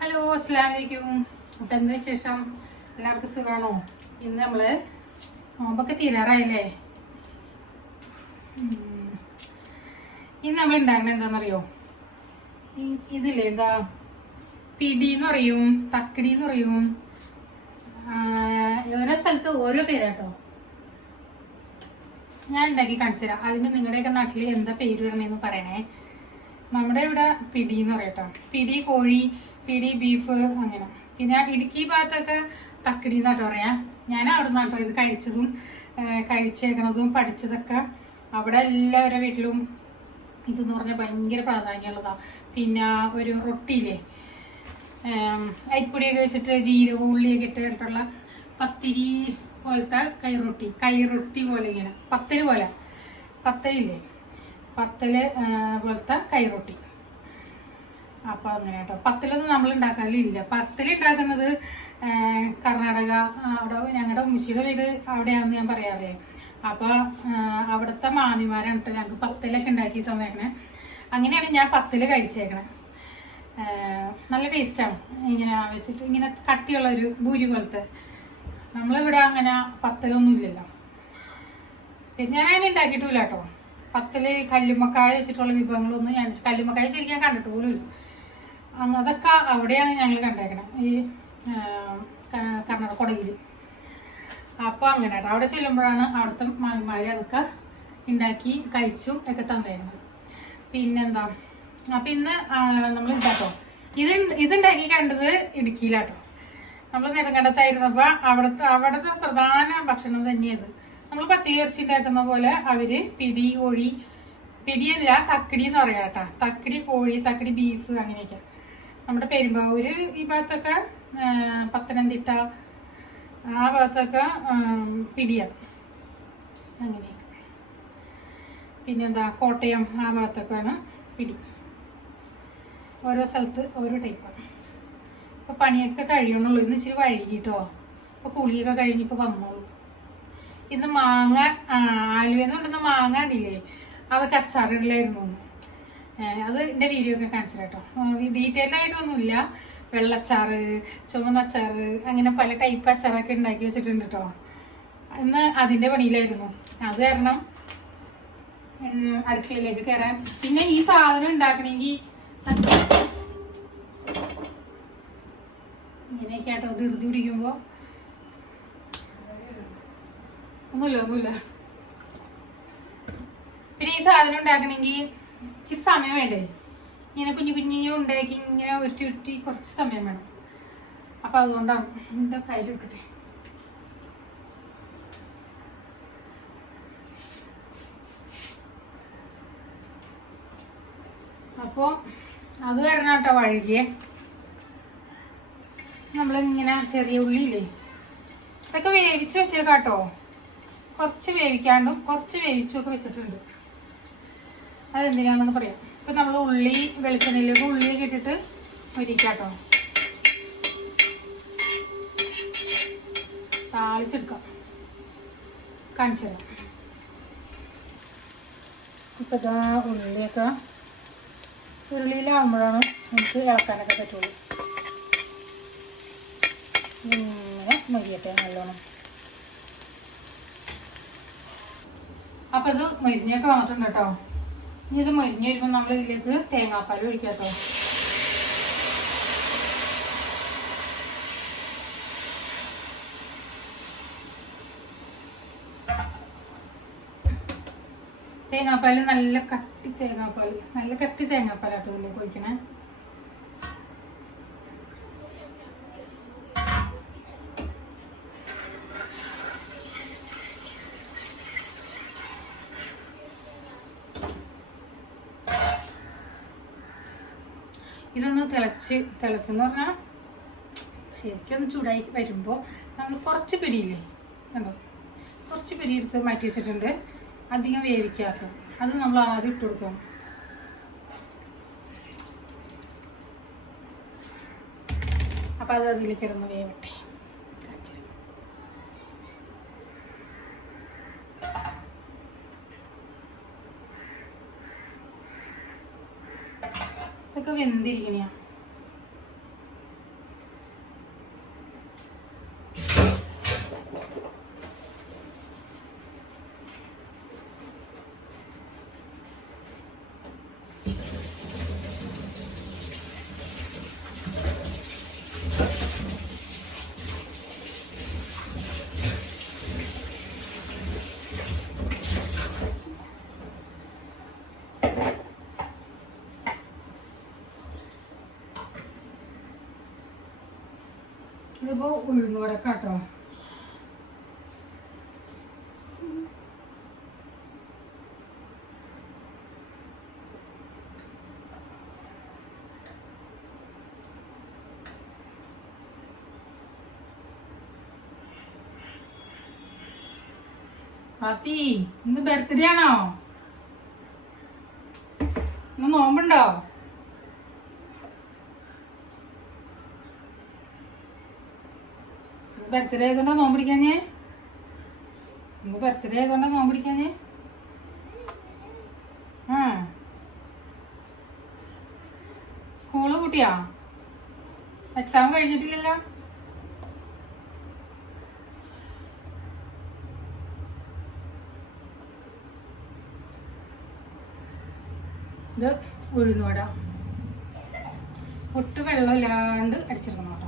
Hello അസ്സാം വലൈക്കും അപ്പം എന്താ വിശേഷം? എല്ലാവർക്കും സുഖമാണോ ഇന്ന് നമ്മൾ നോമ്പൊക്കെ തീരാറായില്ലേ? ഇന്ന് നമ്മൾ ഉണ്ടാക്കുന്നത് എന്താണെന്നറിയോ ഇതില്ലേ എന്താ പിടി എന്ന് പറയും തക്കടി എന്ന് പറയും ഓരോ സ്ഥലത്ത് ഓരോ പേരാട്ടോ. ഞാൻ ഉണ്ടാക്കി കാണിച്ചു തരാം. അതിന് നിങ്ങളുടെയൊക്കെ നാട്ടിൽ എന്താ പേര് വരണേന്ന് പറയണേ. നമ്മുടെ ഇവിടെ പിടി എന്ന് പറയട്ടോ. പിടി കോഴി പിടി ബീഫ് അങ്ങനെ. പിന്നെ ഇടുക്കി ഭാഗത്തൊക്കെ തക്കടി എന്നാട്ടോ പറയാം. ഞാൻ അവിടെ നിന്നാട്ടോ ഇത് കഴിച്ചതും കഴിച്ചേക്കണതും പഠിച്ചതൊക്കെ അവിടെ എല്ലാവരുടെ വീട്ടിലും ഇതെന്ന് പറഞ്ഞാൽ ഭയങ്കര പ്രാധാന്യമുള്ളതാണ് പിന്നെ ഒരു റൊട്ടിയില്ലേ അരിപ്പൊടിയൊക്കെ വെച്ചിട്ട് ജീരകം ഉള്ളിയൊക്കെ ഇട്ടിട്ടുള്ള പത്തിരി പോലത്തെ കൈറൊട്ടി. കൈറൊട്ടി പോലെ ഇങ്ങനെ. പത്തൽ പോലെ. പത്തലില്ലേ? പത്തൽ പോലത്തെ കൈറൊട്ടി. അപ്പോൾ അങ്ങനെ കേട്ടോ. പത്തിലൊന്നും നമ്മൾ ഉണ്ടാക്കാറില്ല പത്തിൽ ഉണ്ടാക്കുന്നത് കർണാടക അവിടെ ഞങ്ങളുടെ ഉമ്മിശിയുടെ വീട് അവിടെയാണെന്ന് ഞാൻ പറയാറില്ലേ. അപ്പോൾ അവിടുത്തെ മാമിമാരാണ് കേട്ടോ ഞങ്ങൾക്ക് പത്തിലൊക്കെ ഉണ്ടാക്കി തന്നേക്കണേ. അങ്ങനെയാണ് ഞാൻ പത്തിൽ കഴിച്ചേക്കണേ. നല്ല ടേസ്റ്റാണ് ഇങ്ങനെ വെച്ചിട്ട് ഇങ്ങനെ കട്ടിയുള്ള ഒരു ഭൂരി പോലത്തെ. നമ്മളിവിടെ അങ്ങനെ പത്തലൊന്നും ഇല്ലല്ലോ. പിന്നെ ഞാൻ അങ്ങനെ ഉണ്ടാക്കിയിട്ടില്ല കേട്ടോ പത്തൽ കല്ലുമ്മക്കായ വെച്ചിട്ടുള്ള വിഭവങ്ങളൊന്നും ഞാൻ കല്ലുമ്മക്കായ ശരിക്കും ഞാൻ കണ്ടിട്ട് പോലും ഇല്ല അതൊക്കെ അവിടെയാണ് ഞങ്ങൾ കണ്ടേക്കണം ഈ കർണാടക കൊടകിൽ അപ്പോൾ അങ്ങനെ കേട്ടോ അവിടെ ചെല്ലുമ്പോഴാണ് അവിടുത്തെ മാമിമാർ അതൊക്കെ ഉണ്ടാക്കി കഴിച്ചു ഒക്കെ തന്നിരുന്നത് പിന്നെന്താ? അപ്പം ഇന്ന് നമ്മൾ ഇതാട്ടോ. ഇത് ഇതുണ്ടാക്കി കണ്ടത് ഇടുക്കിയിലാട്ടോ. നമ്മൾ നെടുങ്കണ്ടത്തായിരുന്നപ്പോൾ അവിടുത്തെ അവിടുത്തെ പ്രധാന ഭക്ഷണം തന്നെയത്. നമ്മൾ പത്തി ഇറച്ചി ഉണ്ടാക്കുന്ന പോലെ അവർ പിടി കോഴി പിടിയല്ല തക്കടി എന്ന് പറയാം കേട്ടോ തക്കടി കോഴി തക്കടി ബീഫ് അങ്ങനെയൊക്കെ. നമ്മുടെ പെരുമ്പാവൂര് ഈ ഭാഗത്തൊക്കെ പത്തനംതിട്ട ആ ഭാഗത്തൊക്കെ പിടിയാണ് അങ്ങനെയൊക്കെ. പിന്നെന്താ കോട്ടയം ആ ഭാഗത്തൊക്കെയാണ് പിടി. ഓരോ സ്ഥലത്ത് ഓരോ ടൈപ്പാണ് ഇപ്പൊ പണിയൊക്കെ കഴിയണുള്ളൂ. ഇന്ന് ഇച്ചിരി വഴുകിട്ടോ ഇപ്പൊ കുളിയൊക്കെ കഴിഞ്ഞിപ്പോൾ വന്നോളൂ. ഇന്ന് മാങ്ങ ആലുവെന്ന് പറഞ്ഞ മാങ്ങ അടിയില്ലേ അതൊക്കെ അച്ചാറിടില്ലായിരുന്നു അത് എന്റെ വീഡിയോ ഒക്കെ കാണിച്ചു കേട്ടോ ഡീറ്റെയിൽ ആയിട്ടൊന്നുമില്ല. വെള്ളച്ചാറ് ചുവന്ന അച്ചാറ് അങ്ങനെ പല ടൈപ്പ് അച്ചാറൊക്കെ ഉണ്ടാക്കി വെച്ചിട്ടുണ്ട് കേട്ടോ ഇന്ന് അതിന്റെ പണിയിലായിരുന്നു. അത് കാരണം അടുക്കളയിലേക്ക് കയറാൻ പിന്നെ ഈ സാധനം ഉണ്ടാക്കണമെങ്കിൽ ഇങ്ങനെയൊക്കെ ആട്ടോ ധൃതി പിടിക്കുമ്പോ. ഒന്നുമില്ല ഒന്നുമില്ല. പിന്നെ ഈ സാധനം ഉണ്ടാക്കണമെങ്കിൽ ഇച്ചിരി സമയം വേണ്ടേ? ഇങ്ങനെ കുഞ്ഞു കുഞ്ഞു ഉണ്ടാക്കി ഇങ്ങനെ ഉരുട്ടി ഉരുട്ടി കുറച്ച് സമയം വേണം. അപ്പൊ അതുകൊണ്ടാണ് എന്റെ കയ്യിൽ വെക്കട്ടെ? അപ്പോൾ അത് കാരണം കേട്ടോ വഴുകിയേ. നമ്മളിങ്ങനെ ചെറിയ ഉള്ളിയില്ലേ? അതൊക്കെ വേവിച്ച് വെച്ചേക്കാട്ടോ. കുറച്ച് വേവിക്കാണ്ടും കുറച്ച് വേവിച്ചൊക്കെ വെച്ചിട്ടുണ്ട്. അതെന്തിനാണെന്ന് പറയാം. ഇപ്പൊ നമ്മൾ ഉള്ളി വെളിച്ചെണ്ണയിലേക്ക് ഉള്ളിയൊക്കെ ഇട്ടിട്ട് ഒരിക്കാട്ടോ താളിച്ചെടുക്കാം. കാണിച്ചു തരാം. ഇപ്പൊ ഇതാ ഉള്ളിയൊക്കെ ഉരുളിയിലാവുമ്പോഴാണ് നമുക്ക് ഇളക്കാനൊക്കെ പറ്റുള്ളൂ. ഇങ്ങനെ മൊരിയട്ടെ നല്ലോണം. അപ്പൊ ഇത് മൊരിഞ്ഞൊക്കെ വന്നിട്ടുണ്ട് കേട്ടോ. ഇനി ഇത് മൊരിഞ്ഞ് വരുമ്പോൾ നമ്മൾ ഇതിലേക്ക് തേങ്ങാപ്പാൽ ഒഴിക്കാം കേട്ടോ തേങ്ങാപ്പാൽ നല്ല കട്ടി തേങ്ങാപ്പാൽ നല്ല കട്ടി തേങ്ങാപ്പാലാട്ടോ ഇതിലേക്ക് ഒഴിക്കണേ ഇതൊന്ന് തിളച്ച് തിളച്ചെന്ന് പറഞ്ഞാൽ ശരിക്കും ഒന്ന് ചൂടായി വരുമ്പോൾ നമ്മൾ കുറച്ച് പിടിയില്ലേ കണ്ടോ? കുറച്ച് പിടി എടുത്ത് മാറ്റി വെച്ചിട്ടുണ്ട്. അധികം വേവിക്കാത്ത. അത് നമ്മൾ ആദ്യം ഇട്ട് കൊടുക്കണം. അപ്പം അത് അതിലേക്ക് ഇടുന്ന വേവട്ടെ. ഇതൊക്കെ വെന്തിരിക്കണയാ. ഇതിപ്പോ ഉഴുന്നുവടക്കാട്ടോ പാത്തി ഇന്ന് ബർത്ത്ഡേ ആണോ ഇന്ന് നോമ്പുണ്ടോ ബർത്ത്ഡേ ആയതുകൊണ്ടാ നോമ്പിടിക്കാഞ്ഞേ നിങ്ങൾ ബർത്ത്ഡേ ആയതുകൊണ്ടാ നോമ്പിടിക്കാഞ്ഞേ ആ. സ്കൂൾ കൂട്ടിയാ എക്സാം കഴിഞ്ഞിട്ടില്ലല്ലോ? ഇത് ഉഴുന്നുവട. ഒട്ട് വെള്ളമില്ലാണ്ട് അടിച്ചെടുക്കണം കേട്ടോ.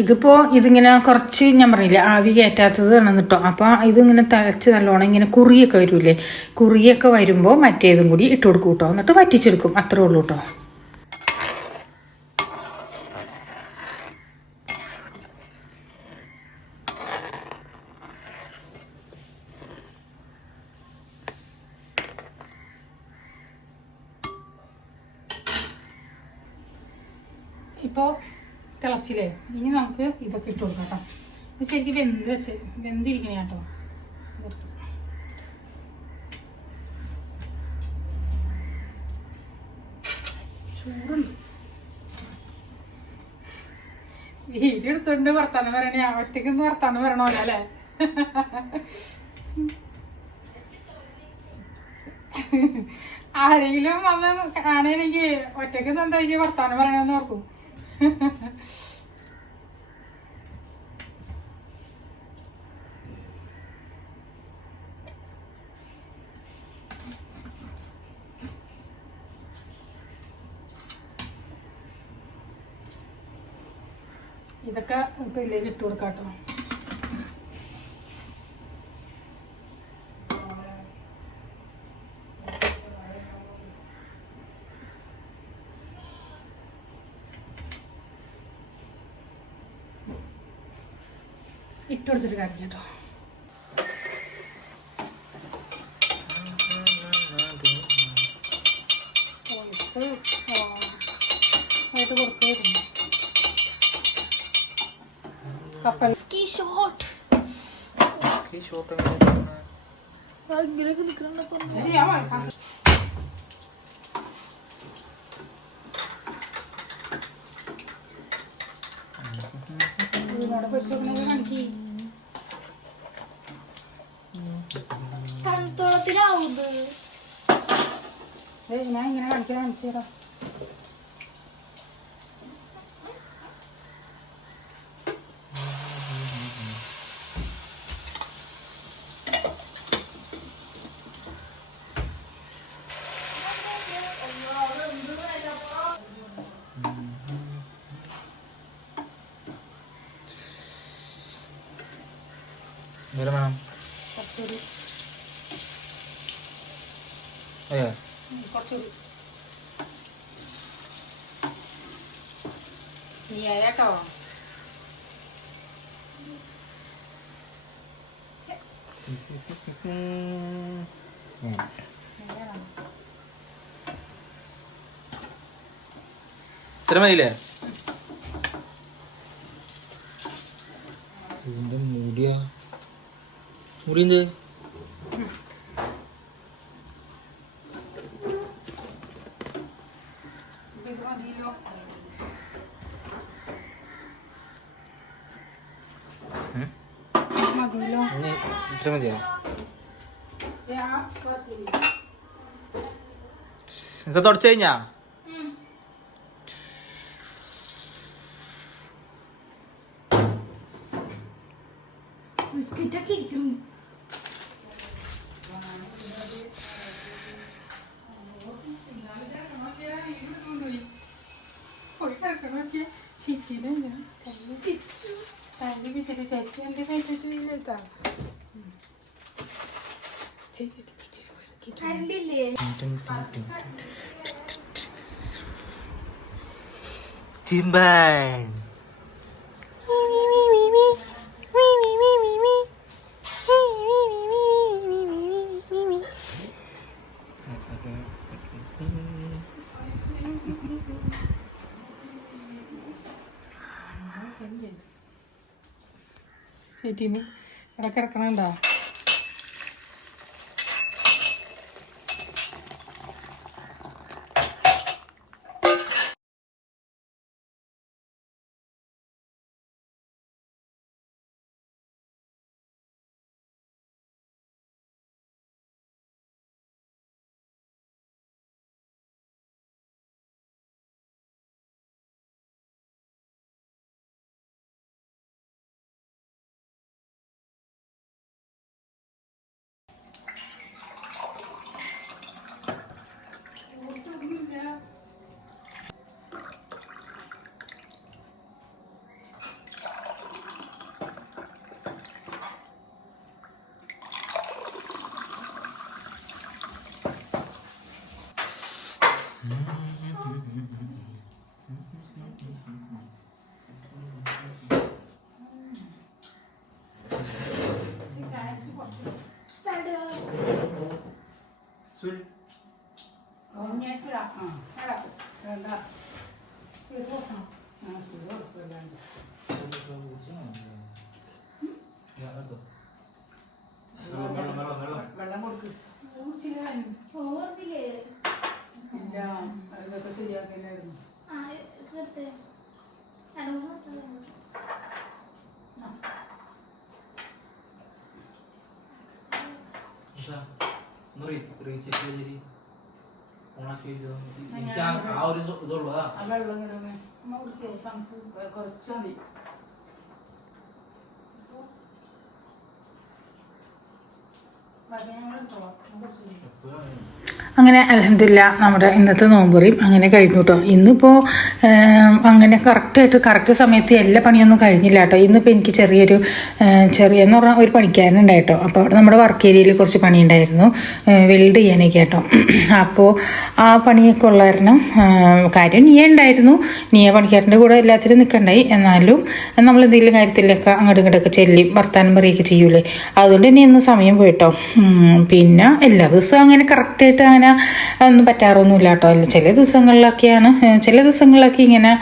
ഇതിപ്പോ ഇതിങ്ങനെ കുറച്ച് ഞാൻ പറഞ്ഞില്ലേ ആവി കയറ്റാത്തത് ആണ് കേട്ടോ അപ്പോൾ ഇതിങ്ങനെ തിളച്ച് നല്ലോണം ഇങ്ങനെ കുറിയൊക്കെ വരൂലേ കുറിയൊക്കെ വരുമ്പോൾ മറ്റേതും കൂടി ഇട്ട് കൊടുക്കും കേട്ടോ എന്നിട്ട് വറ്റിച്ചെടുക്കും. അത്രേ ഉള്ളൂ കേട്ടോ ഇപ്പോൾ തിളച്ചില്ലേ ഇനി നമുക്ക് ഇതൊക്കെ ഇട്ട് കൊടുക്കാം കേട്ടോ. ഇത് ശരിക്കും വെന്ത് വെച്ച് വെന്തിരിക്കണേ കേട്ടോ. ചൂടുണ്ട്. വീഡിയോ എടുത്തോണ്ട് വർത്താനം പറയണേ. ഒറ്റയ്ക്ക് വർത്താനം പറയണമല്ലോ അല്ലേ? ആരെങ്കിലും വന്ന് കാണുകയാണെങ്കിൽ ഒറ്റയ്ക്ക് എന്തായിരിക്കും വർത്താനം പറയണമെന്ന് ഓർക്കും. ഇതൊക്കെ ഇപ്പൊ ഇതിലേക്ക് ഇട്ട് കൊടുക്കാം കേട്ടോ ഇട്ട് കൊടുത്തിട്ട് കാര്യം കേട്ടോ. ആയിട്ട് കൊടുക്കായിരുന്നു കപ്പൽ. സ്കീ ഷോട്ട് ഈ ഷോട്ട് വായിക്കാം. ഇതിനോട് പൊരിച്ച് വെക്കണേൽ കാണിക്ക്. ഏയ് ഞാൻ ഇങ്ങനെ കാണിക്കാൻ കാണിച്ചു തരാം നേരം വേണം. അയ്യോ നീ ആയാട്ടോ ഇത്ര മതിയില്ലേ? ഇതിന്റെ മുടിയാ. മുടി എന്ത് ഇത് മതിയല്ലോ ഉം? ഇത് മതിയല്ലോ ഇനി ഇത്ര മതിയോ ഏ, ആ കുഴപ്പമില്ല. ഇത് തുടച്ചു കഴിഞ്ഞാ ഉം. ബിസ്ക്കറ്റൊക്കെ ഇരിക്കുന്നു കരണ്ടില്ലേ ചിമ്പൻ. ചേട്ടീന് ഇവിടെ വെള്ളം കൊടുക്ക് ഓർത്തില്ലേ ഇല്ല അതൊക്കെ ശരിയാക്കില്ലായിരുന്നു ആ തീർത്തേ അനുഭവം എനിക്ക് ആ- ആ ഒരു സു- ഇതുള്ളതാ ആ വെള്ളം കിടന്ന് അമ്മ കൊടുക്കോ തണുപ്പ് കുറച്ച് മതി അങ്ങനെ അലഹമില്ല നമ്മുടെ ഇന്നത്തെ നോമ്പറിയും അങ്ങനെ കഴിഞ്ഞു കേട്ടോ ഇന്നിപ്പോൾ അങ്ങനെ കറക്റ്റായിട്ട് കറക്റ്റ് സമയത്ത് എല്ലാ പണിയൊന്നും കഴിഞ്ഞില്ല കേട്ടോ. ഇന്നിപ്പോൾ എനിക്ക് ചെറിയൊരു ചെറിയ ചെറിയെന്ന് പറഞ്ഞാൽ ഒരു പണിക്കാരനുണ്ടായിട്ടോ അപ്പോൾ അവിടെ നമ്മുടെ വർക്ക് ഏരിയയിൽ കുറച്ച് പണി ഉണ്ടായിരുന്നു. വെൽഡ് ചെയ്യാനൊക്കെ കേട്ടോ. അപ്പോൾ ആ പണിയൊക്കെ ഉള്ള കാരണം കാര്യം നീയ ഉണ്ടായിരുന്നു. നീയ പണിക്കാരന്റെ കൂടെ എല്ലാത്തിനും നിൽക്കണ്ടായി എന്നാലും നമ്മൾ എന്തെങ്കിലും കാര്യത്തിലൊക്കെ അങ്ങോട്ടും ഇങ്ങോട്ടൊക്കെ ചെല്ലി വർത്താനം പറയുകയൊക്കെ ചെയ്യൂലേ. അതുകൊണ്ട് തന്നെ ഇന്ന് സമയം പോയിട്ടോ പിന്നെ എല്ലാ ദിവസവും അങ്ങനെ കറക്റ്റായിട്ട് അങ്ങനെ ഒന്നും പറ്റാറൊന്നുമില്ല കേട്ടോ അല്ല ചില ദിവസങ്ങളിലൊക്കെയാണ് ചില ദിവസങ്ങളിലൊക്കെ ഇങ്ങനെ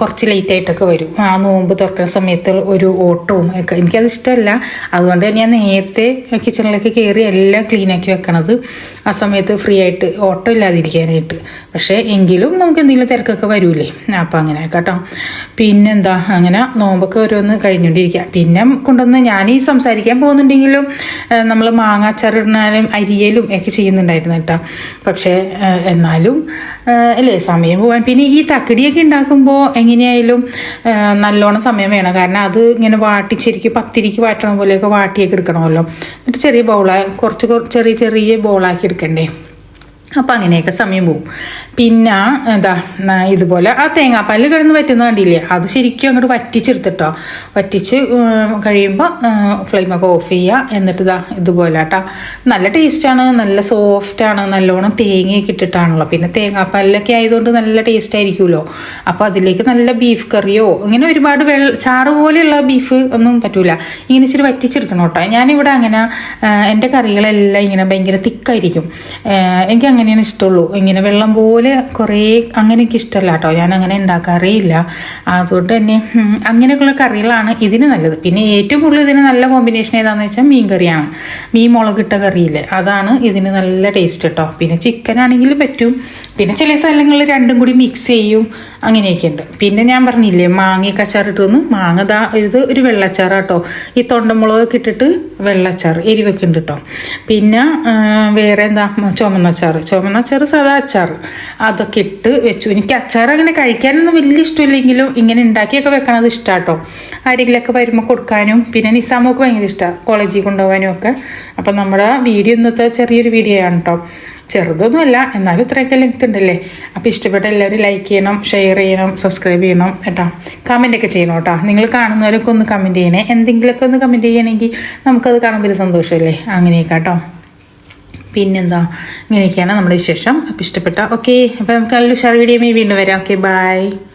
കുറച്ച് ലേറ്റ് ആയിട്ടൊക്കെ വരും. ആ നോമ്പ് തുറക്കുന്ന സമയത്ത് ഒരു ഓട്ടവും ഒക്കെ. എനിക്കത് ഇഷ്ടമല്ല. അതുകൊണ്ട് തന്നെ ഞാൻ നേരത്തെ കിച്ചണിലേക്ക് കയറി എല്ലാം ക്ലീനാക്കി വെക്കണത് ആ സമയത്ത് ഫ്രീ ആയിട്ട് ഓട്ടം ഇല്ലാതിരിക്കാനായിട്ട്. പക്ഷേ എങ്കിലും നമുക്ക് എന്തെങ്കിലും തിരക്കൊക്കെ വരൂലേ. അപ്പം അങ്ങനെ കേട്ടോ പിന്നെന്താ? അങ്ങനെ നോമ്പൊക്കെ ഓരോന്ന് കഴിഞ്ഞുകൊണ്ടിരിക്കുക പിന്നെ കൊണ്ടുവന്ന് ഞാൻ ഈ സംസാരിക്കാൻ പോകുന്നുണ്ടെങ്കിലും നമ്മൾ മാങ്ങ അച്ചാറിടാനും അരിയലും ഒക്കെ ചെയ്യുന്നുണ്ടായിരുന്നു കേട്ടോ. പക്ഷേ എന്നാലും അല്ലേ സമയം പോകാൻ പിന്നെ ഈ തക്കടിയൊക്കെ ഉണ്ടാക്കുമ്പോൾ എങ്ങനെയായാലും നല്ലോണം സമയം വേണം. കാരണം അത് ഇങ്ങനെ വാട്ടി പത്തിരിക്ക് വാട്ടണ പോലെയൊക്കെ വാട്ടിയൊക്കെ എടുക്കണമല്ലോ. എന്നിട്ട് ചെറിയ കുറച്ച് കുറച്ച് ചെറിയ ചെറിയ ബൗളാക്കി എടുക്കണ്ടേ? അപ്പം അങ്ങനെയൊക്കെ സമയം പോവും. പിന്നെ എന്താ ഇതുപോലെ ആ തേങ്ങാപ്പാലിൽ കിടന്ന് പറ്റുന്ന കണ്ടില്ലേ? അത് ശരിക്കും അങ്ങോട്ട് വറ്റിച്ചെടുത്തിട്ടോ. വറ്റിച്ച് കഴിയുമ്പോൾ ഫ്ലെയിമൊക്കെ ഓഫ് ചെയ്യുക എന്നിട്ട് ഇതാ ഇതുപോലെ കേട്ടോ നല്ല ടേസ്റ്റാണ് നല്ല സോഫ്റ്റാണ് നല്ലോണം തേങ്ങയൊക്കെ ഇട്ടിട്ടാണല്ലോ. പിന്നെ തേങ്ങാപ്പാലിലൊക്കെ ആയതുകൊണ്ട് നല്ല ടേസ്റ്റ് ആയിരിക്കുമല്ലോ. അപ്പോൾ അതിലേക്ക് നല്ല ബീഫ് കറിയോ ഇങ്ങനെ ഒരുപാട് വെള്ള ചാറ് പോലെയുള്ള ബീഫ് ഒന്നും പറ്റൂല. ഇങ്ങനെ ഇച്ചിരി വറ്റിച്ചെടുക്കണം കേട്ടോ. ഞാനിവിടെ അങ്ങനെ എന്റെ കറികളെല്ലാം ഇങ്ങനെ ഭയങ്കര തിക്കായിരിക്കും എനിക്ക് അങ്ങനെയാണ് ഇഷ്ടമുള്ളൂ. ഇങ്ങനെ വെള്ളം പോലെ കുറേ അങ്ങനെ എനിക്ക് ഇഷ്ടമല്ല കേട്ടോ. ഞാൻ അങ്ങനെ ഉണ്ടാക്കാറേ ഇല്ല അതുകൊണ്ട് തന്നെ അങ്ങനെയൊക്കെയുള്ള കറികളാണ് ഇതിന് നല്ലത്. പിന്നെ ഏറ്റവും കൂടുതൽ ഇതിന് നല്ല കോമ്പിനേഷൻ ഏതാണെന്ന് വെച്ചാൽ മീൻ കറിയാണ്. മീൻ മുളകിട്ട കറിയില്ലേ? അതാണ് ഇതിന് നല്ല ടേസ്റ്റ് കേട്ടോ. പിന്നെ ചിക്കൻ ആണെങ്കിലും പറ്റും. പിന്നെ ചില സ്ഥലങ്ങളിൽ രണ്ടും കൂടി മിക്സ് ചെയ്യും. അങ്ങനെയൊക്കെ ഉണ്ട് പിന്നെ ഞാൻ പറഞ്ഞില്ലേ മാങ്ങയൊക്കെ കച്ചാർ വന്ന് മാങ്ങ ദാ ഇത് ഒരു വെള്ളച്ചാറാട്ടോ. ഈ തൊണ്ടമുളകൊക്കെ ഇട്ടിട്ട് വെള്ളച്ചാർ എരിവൊക്കെ ഉണ്ട് കേട്ടോ പിന്നെ വേറെ എന്താ ചുമന്നച്ചാറ് ചുമന്നച്ചാറ് സാധാ അച്ചാർ അതൊക്കെ ഇട്ട് വെച്ചു. എനിക്ക് അച്ചാർ അങ്ങനെ കഴിക്കാനൊന്നും വലിയ ഇഷ്ടമില്ലെങ്കിലും ഇങ്ങനെ ഉണ്ടാക്കിയൊക്കെ വെക്കണത് ഇഷ്ടമാട്ടോ ആരെങ്കിലുമൊക്കെ വരുമ്പോൾ കൊടുക്കാനും. പിന്നെ നിസാമൊക്കെ ഭയങ്കര ഇഷ്ടമാണ് കോളേജിൽ കൊണ്ടുപോകാനും ഒക്കെ. അപ്പം നമ്മുടെ വീഡിയോ ഇന്നത്തെ ചെറിയൊരു വീഡിയോ ആണ് കേട്ടോ ചെറുതൊന്നുമല്ല എന്നാലും ഇത്രയൊക്കെ ലെങ്ത് ഉണ്ടല്ലേ? അപ്പോൾ ഇഷ്ടപ്പെട്ട എല്ലാവരും ലൈക്ക് ചെയ്യണം ഷെയർ ചെയ്യണം സബ്സ്ക്രൈബ് ചെയ്യണം കേട്ടോ. കമന്റൊക്കെ ചെയ്യണം കേട്ടോ. നിങ്ങൾ കാണുന്നവരൊക്കെ ഒന്ന് കമന്റ് ചെയ്യണേ. എന്തെങ്കിലുമൊക്കെ ഒന്ന് കമന്റ് ചെയ്യണമെങ്കിൽ നമുക്കത് കാണുമ്പോൾ ഒരു സന്തോഷമല്ലേ? അങ്ങനെയൊക്കെ കേട്ടോ. പിന്നെന്താ? ഇങ്ങനെയൊക്കെയാണ് നമ്മുടെ വിശേഷം. അപ്പോൾ ഇഷ്ടപ്പെട്ട. ഓക്കെ അപ്പോൾ നമുക്ക് നല്ല ഉഷാർ വീഡിയോ വീണ്ടും വരാം. Okay bye